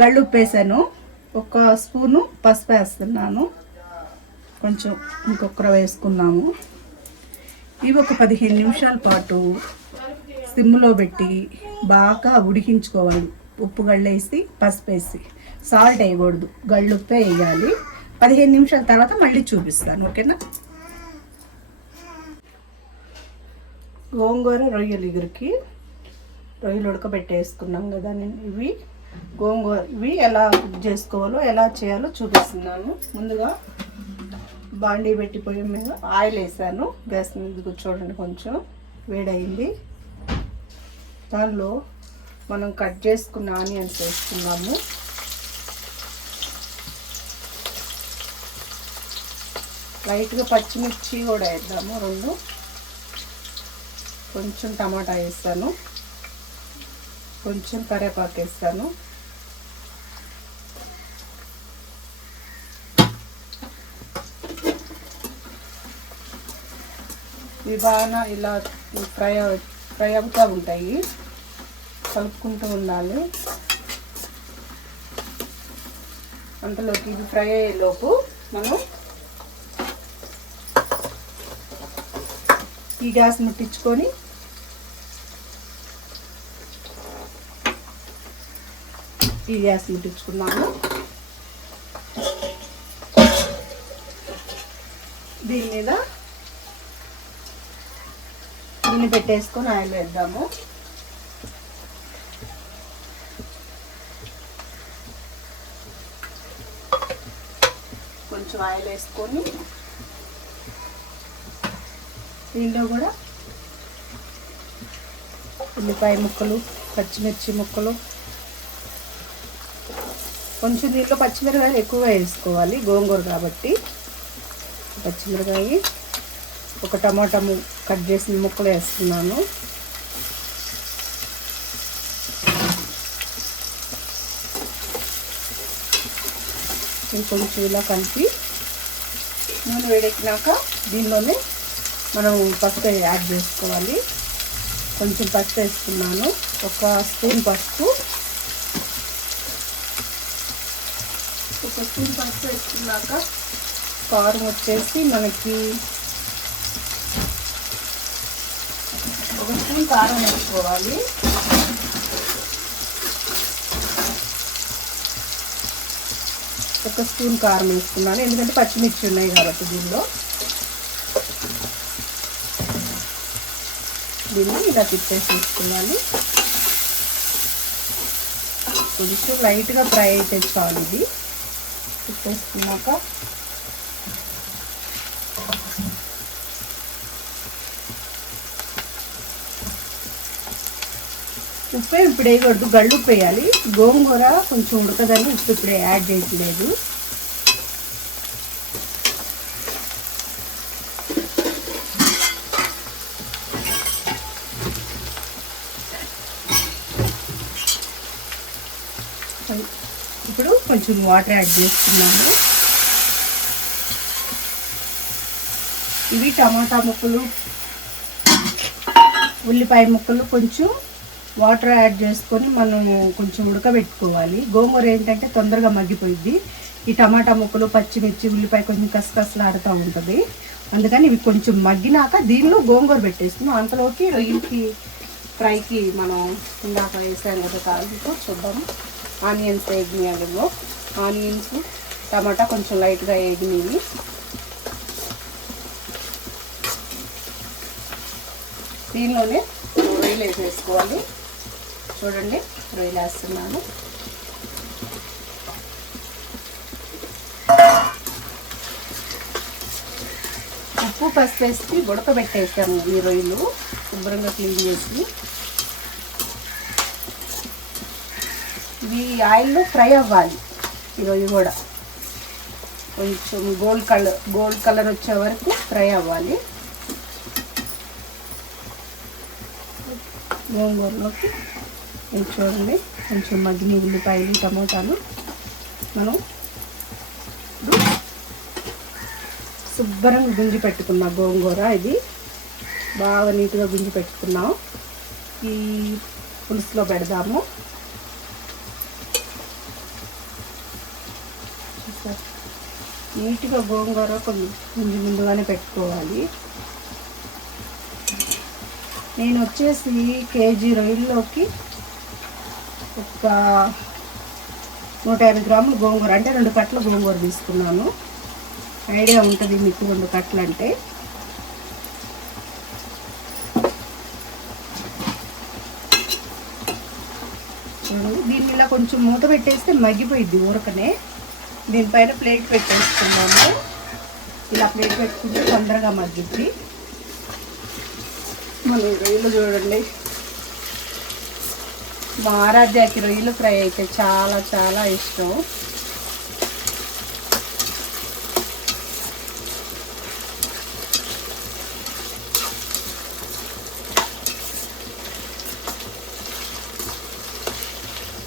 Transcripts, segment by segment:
గళ్ళు ఉప్పేసాను ఒక స్పూను పసుపు వేస్తున్నాను. కొంచెం ఇంకొకరు వేసుకున్నాము. ఇవి ఒక పదిహేను నిమిషాల పాటు సిమ్లో పెట్టి బాగా ఉడికించుకోవాలి. ఉప్పు గళ్ళేసి పసుపు వేసి. సాల్ట్ వేయకూడదు. గళ్ళు ఉప్పే వేయాలి. పదిహేను నిమిషాల తర్వాత మళ్ళీ చూపిస్తాను. ఓకేనా? గోంగూర రొయ్యలు ఇగురికి. రొయ్యలు ఉడకబెట్టేసుకున్నాం కదా నేను ఇవి. గోంగూర ఇవి ఎలా కుక్ చేసుకోవాలో ఎలా చేయాలో చూపిస్తున్నాను. ముందుగా బాండీ పెట్టి పొయ్యి మీద ఆయిల్ వేసాను. గ్యాస్ మీద చూడండి కొంచెం వేడైంది దానిలో మనం కట్ చేసుకున్న ఆనియన్స్ వేసుకున్నాము. లైట్గా పచ్చిమిర్చి కూడా వేద్దాము రెండు. కొంచెం టమాటా వేస్తాను కొంచెం కరివేపాకు వేస్తాను ఇవి బాగా ఇలా ఫ్రై ఫ్రై అవుతూ ఉంటాయి. కలుపుకుంటూ ఉండాలి. అంతలోకి ఇది ఫ్రై అయ్యేలోపు మనం ఈ గ్యాస్ ముట్టించుకొని ఈ గ్యాస్ ముట్టించుకున్నాము. దీని మీద దీన్ని పెట్టేసుకొని ఆయిల్ వేద్దాము. కొంచెం ఆయిల్ వేసుకొని దీనిలో కూడా ఉల్లిపాయ ముక్కలు పచ్చిమిర్చి ముక్కలు. కొంచెం దీంట్లో పచ్చిమిరకాయలు ఎక్కువగా వేసుకోవాలి గోంగూర కాబట్టి. పచ్చిమిరకాయ ఒక టమాటా కట్ చేసిన ముక్కలు వేస్తున్నాను. కొంచెం ఇలా కలిపి నూనె వేడెక్కినాక దీనిలోనే మనం పసుపు యాడ్ చేసుకోవాలి. కొంచెం పసుపు వేసుకున్నాను ఒక స్పూన్ పసుపు. ఒక స్పూన్ పసుపు వేసుకున్నాక కారం వచ్చేసి మనకి ఒక స్పూన్ కారం వేసుకోవాలి. ఒక స్పూన్ కారం వేసుకున్నాను. ఎందుకంటే పచ్చిమిర్చి ఉన్నాయి కాబట్టి దీనిలో. దీన్ని ఇలా తిప్పేసి తీసుకున్నాను కొంచెం లైట్గా ఫ్రై అయితే చాలు ఇది. తిప్పేసుకున్నాక ఉప్పు ఇప్పుడు వేయకూడదు గళ్ళు ఉప్పు వేయాలి గోంగూర కొంచెం ఉడకదని ఉప్పు ఇప్పుడే యాడ్ చేయట్లేదు. ఇప్పుడు కొంచెం వాటర్ యాడ్ చేస్తున్నాము ఇవి టమాటా ముక్కలు ఉల్లిపాయ ముక్కలు కొంచెం వాటర్ యాడ్ చేసుకొని మనం కొంచెం ఉడకబెట్టుకోవాలి. గోంగూర ఏంటంటే తొందరగా మగ్గిపోయింది ఈ టమాటా ముక్కలు పచ్చిమిర్చి ఉల్లిపాయ కొంచెం కసకసలాడుతూ ఉంటుంది. అందుకని ఇవి కొంచెం మగ్గినాక దీనిలో గోంగూర పెట్టేస్తున్నాం. అంతలోకి రొయ్యకి ఫ్రైకి మనం ఇందాక వేసాం కదా కాదు చూద్దాము. ఆనియన్స్ వేగినాయో ఆనియన్స్ టమాటా కొంచెం లైట్గా వేగినవి దీనిలోనే రొయ్యలు వేసేసుకోవాలి. చూడండి. రొయ్యలు వేస్తున్నాను. ఉప్పు పసుపు వేసి ఉడకబెట్టేసాము ఈ రొయ్యలు. శుభ్రంగా క్లీన్ చేసి. ఇవి ఆయిల్లో ఫ్రై అవ్వాలి ఈ రొయ్య కూడా. కొంచెం గోల్డ్ కలర్ గోల్డ్ కలర్ వచ్చే వరకు ఫ్రై అవ్వాలి. గోంగూరలోకి ఇది చూడండి. కొంచెం మగ్గిన ఉల్లిపాయలు టమోటాలు. మనం శుభ్రంగా గుంజి పెట్టుకున్నాం గోంగూర ఇది. బాగా నీట్గా గుంజి పెట్టుకున్నాం. ఈ పులుసులో పెడదాము. నీట్గా గోంగూర కొంచెం గుంజి ముందుగానే పెట్టుకోవాలి. నేను వచ్చేసి కేజీ రొయ్యల్లోకి ఒక నూట యాభై గ్రాములు గోంగూర అంటే రెండు కట్టలు గోంగూర తీసుకున్నాను. ఐడియా ఉంటుంది మీకు రెండు కట్టలు అంటే. దీన్ని ఇలా కొంచెం మూత పెట్టేస్తే మగ్గిపోయిద్ది ఊరకనే. దీనిపైన ప్లేట్ పెట్టేసుకున్నాము ఇలా ప్లేట్ పెట్టుకుంటే తొందరగా మగ్గిద్ది. మన రొయ్యలు చూడండి. మా రొయ్యలు ఫ్రై అయితే చాలా చాలా ఇష్టం.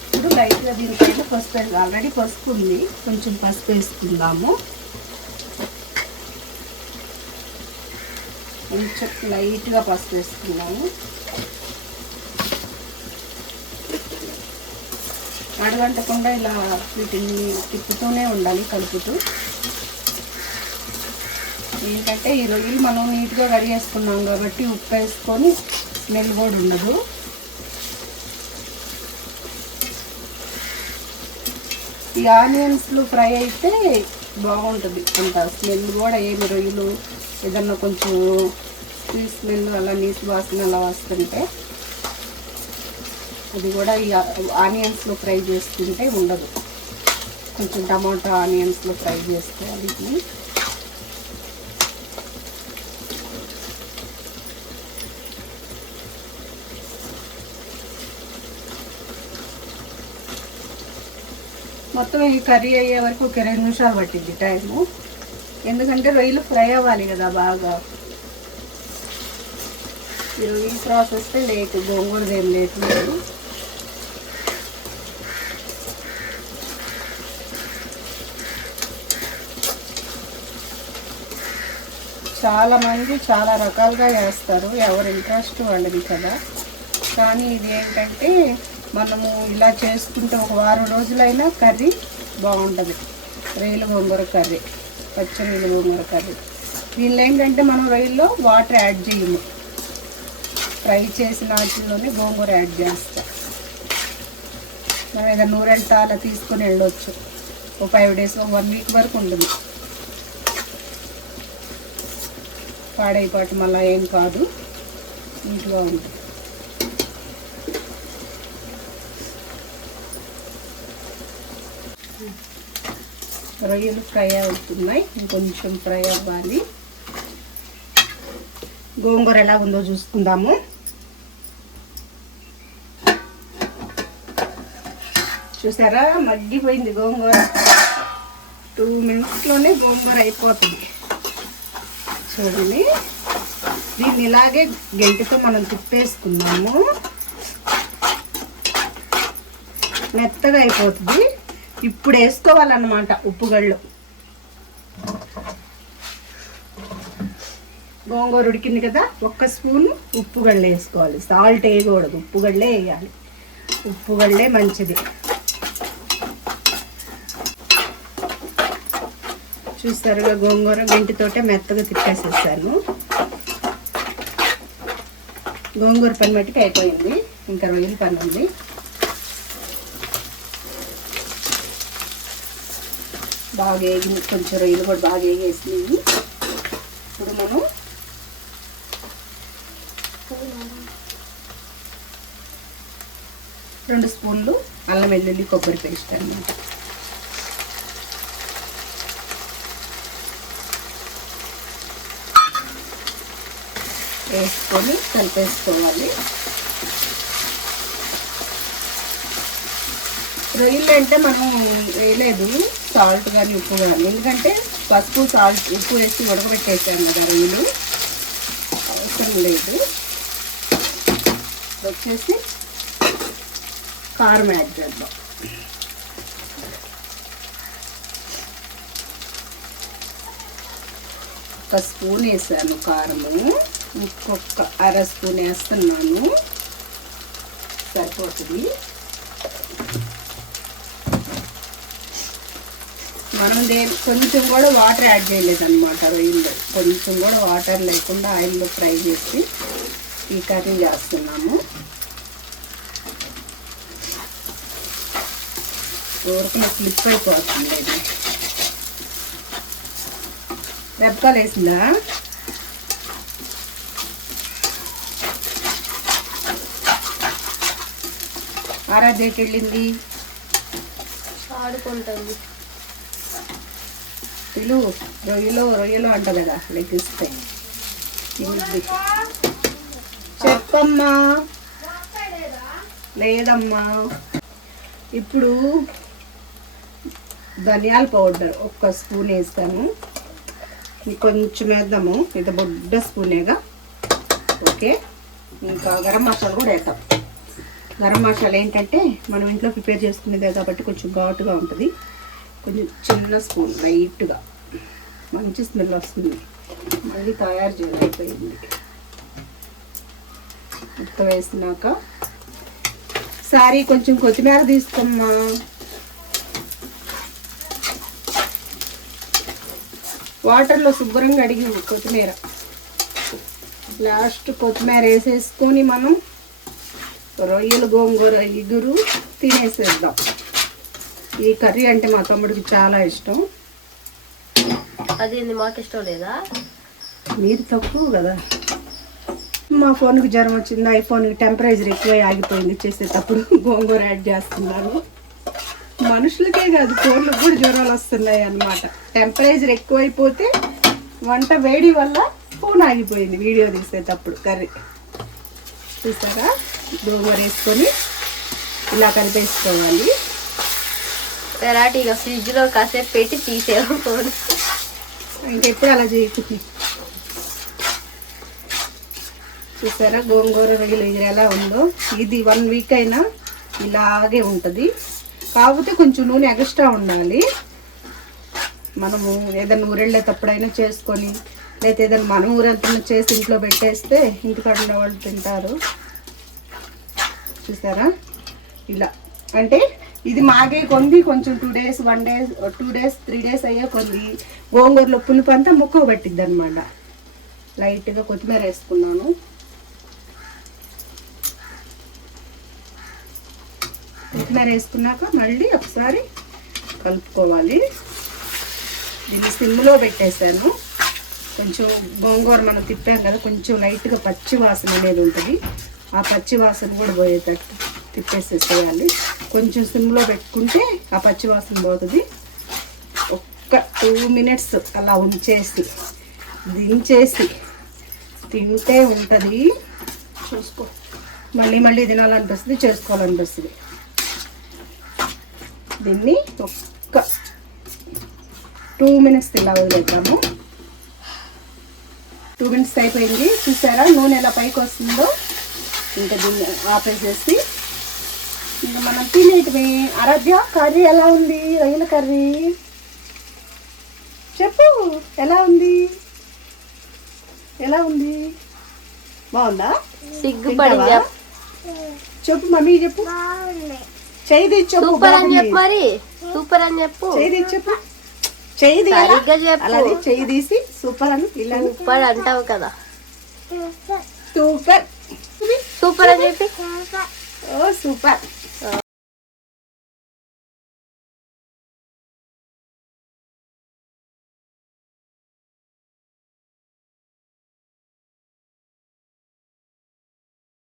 ఇప్పుడు లైట్గా దీనిపైన పసుపు ఆల్రెడీ పసుపు ఉంది. కొంచెం పసుపు వేసుకుందాము. కొంచెం లైట్గా పసుపు వేసుకున్నాము అడగంటకుండా ఇలా వీటిని తిప్పుతూనే ఉండాలి కలుపుతూ. ఏంటంటే ఈ రొయ్యలు మనం నీట్గా కడిగేసుకున్నాం కాబట్టి ఉప్పు వేసుకొని స్మెల్ కూడా ఉండదు. ఈ ఆనియన్స్లు ఫ్రై అయితే బాగుంటుంది. అంత స్మెల్ కూడా ఏమి రొయ్యలు ఏదన్నా కొంచెం స్మెల్ అలా నీసు వాసన అలా వస్తుంటే. అది కూడా ఈ ఆనియన్స్లో ఫ్రై చేసుకుంటే ఉండదు. కొంచెం టమాటా ఆనియన్స్లో ఫ్రై చేసుకోవాలి ఇది మొత్తం ఈ కర్రీ అయ్యే వరకు ఒక రెండు నిమిషాలు పట్టింది టైము. ఎందుకంటే రొయ్యలు ఫ్రై అవ్వాలి కదా బాగా. ఈ రొయ్యల ప్రాసెస్ లేట్ గోంగూరదేం లేట్ లేదు. చాలా మంది చాలా రకాలుగా చేస్తారు ఎవరి ఇంట్రెస్ట్ వాళ్ళది కదా. కానీ ఇది ఏంటంటే మనము ఇలా చేసుకుంటే ఒక వారం రోజులైనా కర్రీ బాగుంటుంది. రొయ్యలు గోంగూర కర్రీ పచ్చి రొయ్యలు గోంగూర కర్రీ. దీనిలో ఏంటంటే మనం రొయ్యల్లో వాటర్ యాడ్ చేయము. ఫ్రై చేసిన వాటిల్లోనే గోంగూర యాడ్ చేస్తాం. మనం ఏదైనా నూరెంట అలా తీసుకొని వెళ్ళొచ్చు. ఒక ఫైవ్ డేస్ వన్ వీక్ వరకు ఉంటుంది. పాడైపాటు మళ్ళీ ఏం కాదు. నీట్గా ఉంటుంది రొయ్యలు ఫ్రై అవుతున్నాయి. ఇంకొంచెం ఫ్రై అవ్వాలి. గోంగూర ఎలా ఉందో చూసుకుందాము. చూసారా? మగ్గిపోయింది గోంగూర. టూ మినిట్స్లోనే గోంగూర అయిపోతుంది. చూడండి. దీన్ని ఇలాగే గెంటితో మనం తిప్పేసుకున్నాము మెత్తగా అయిపోతుంది. ఇప్పుడు వేసుకోవాలన్నమాట ఉప్పుగళ్ళు. గోంగూర ఉడికింది కదా ఒక్క స్పూను ఉప్పుగళ్ళు వేసుకోవాలి. సాల్ట్ వేయకూడదు. ఉప్పుగళ్ళే వేయాలి. ఉప్పుగళ్ళే మంచిది. చూస్తారుగా గోంగూర గంటితోటే మెత్తగా తిప్పేసేసాను. గోంగూర పని మట్టికి అయిపోయింది. ఇంకా రొయ్యల పని ఉంది. బాగా వేగి కొంచెం రొయ్యలు కూడా బాగా వేగేసినాయి ఇప్పుడు మనం రెండు స్పూన్లు అల్లం వెల్లుల్లి కొబ్బరి పేస్ట్ అన్నమాట. వేసుకొని కలిపేసుకోవాలి. రొయ్యలు అంటే మనం వేయలేదు సాల్ట్ కానీ ఉప్పు కానీ ఎందుకంటే పసుపు సాల్ట్ ఉప్పు వేసి ఉడకబెట్టేసాను కదా రొయ్యలు. అవసరం లేదు. వచ్చేసి కారం యాడ్ చేద్దాం. ఒక స్పూన్ వేసాను కారము. ఇంకొక అర స్పూన్ వేస్తున్నాను. సరిపోతుంది. మనం దేని కొంచెం కూడా వాటర్ యాడ్ చేయలేదు అనమాట రొయ్యల్లో కొంచెం కూడా వాటర్ లేకుండా ఆయిల్లో ఫ్రై చేసి ఈ కర్రీ చేస్తున్నాము. ఊరికలో స్లిప్ అయిపోతుంది ఇది. మిరపకాయలు వేసిందా? ఆరాధ్యకి వెళ్ళింది? ఆడుకుంటుంది. పిలువు రొయ్యలు రొయ్యలు అంట కదా లెగ్గిస్తాయి తినిద్ది. చెప్పమ్మా. లేదమ్మా. ఇప్పుడు ధనియాల పౌడర్ ఒక్క స్పూన్ వేస్తాను. కొంచెం వేద్దాము. ఇది బొడ్డ స్పూనేగా. ఓకే? ఇంకా గరం మసాలా కూడా వేద్దాం. గరం మసాలా ఏంటంటే మనం ఇంట్లో ప్రిపేర్ చేసుకునేదే కాబట్టి కొంచెం ఘాటుగా ఉంటుంది. కొంచెం చిన్న స్పూన్ లైట్గా. మంచి స్మెల్ వస్తుంది. మళ్ళీ తయారు చేయాలి ఉత్త వేసినాక. సారీ కొంచెం కొత్తిమీర తీసుకోమ్మా. వాటర్లో శుభ్రంగా అడిగి కొత్తిమీర. లాస్ట్ కొత్తిమీర వేసేసుకొని మనం రొయ్యలు గోంగూర ఇగురు తినేసేద్దాం. ఈ కర్రీ అంటే మా తమ్ముడికి చాలా ఇష్టం. అదేంది మాకు ఇష్టం లేదా? మీరు తక్కువ కదా. మా ఫోన్కి జ్వరం వచ్చింది ఐఫోన్కి టెంపరేచర్ ఎక్కువ ఆగిపోయింది చేసేటప్పుడు గోంగూర యాడ్ చేస్తున్నాను మనుషులకే కాదు ఫోన్లకు కూడా జ్వరాలు వస్తున్నాయి అన్నమాట. టెంపరేచర్ ఎక్కువైపోతే వంట వేడి వల్ల ఫోన్ ఆగిపోయింది వీడియో తీసేటప్పుడు కర్రీ. చూసారా? వేసుకొని ఇలా కలిపేసుకోవాలి. వెరైటీగా ఫ్రిడ్జ్లో కాసేపు పెట్టి ఫోన్ ఇంకెప్పుడు అలా చేయకుంది చూసారా? గోంగూర రొయ్యలు ఇది ఎలా ఉందో? ఇది వన్ వీక్ అయినా ఇలాగే ఉంటుంది. కాకపోతే కొంచెం నూనె ఎక్స్ట్రా ఉండాలి. మనము ఏదైనా ఊరెళ్ళేటప్పుడైనా చేసుకొని లేకపోతే ఏదైనా మనం ఊరెళ్తున్న చేసి ఇంట్లో పెట్టేస్తే ఇంటికాడ వాళ్ళు తింటారు. చూసారా? ఇలా. అంటే ఇది మాగే కొంది కొంచెం two days one days two days three days అయ్యే కొంది గోంగూరలో పులుపు అంతా ముక్క పెట్టిద్ది అనమాట లైట్గా కొత్తిమీర వేసుకున్నాను. కొత్తిమీర వేసుకున్నాక మళ్ళీ ఒకసారి కలుపుకోవాలి. దీన్ని సిమ్లో పెట్టేశాను. కొంచెం గోంగూర మనం తిప్పాం కదా కొంచెం లైట్గా పచ్చి వాసన అనేది ఉంటుంది. ఆ పచ్చి వాసన కూడా పోయేటట్టు తిప్పేసేసేయాలి. కొంచెం సిమ్లో పెట్టుకుంటే ఆ పచ్చి వాసన పోతుంది. ఒక్క టూ మినిట్స్ అలా ఉంచేసి దించేసి తింటే ఉంటుంది. చూసుకో. మళ్ళీ మళ్ళీ తినాలనిపిస్తుంది చేసుకోవాలనిపిస్తుంది. దీన్ని ఒక్క టూ మినిట్స్ ఇలా వదిలేద్దాము. టూ మినిట్స్ అయిపోయింది. చూసారా నూనె ఎలా పైకి వస్తుందో ఇంకా దీన్ని ఆపేసేసి ఇంకా మనం తినేటివి ఆరాధ్య కర్రీ ఎలా ఉంది? రొయ్యల కర్రీ. చెప్పు ఎలా ఉంది? ఎలా ఉంది? బాగుందా? సిగ్గుపడింది తింటావా? చెప్పు మమ్మీ చెప్పు. చేయి చెప్పు సూపర్ అని. చెప్పు మరి. సూపర్ అని చెప్పు. చేయి చెప్పు. చేయి తీయాలా? సరిగ్గా చెప్పు. అలాగే చేయి తీసి సూపర్ అని సూపర్ అంటావు కదా. సూపర్. సూపర్ అని చెప్పి ఓ సూపర్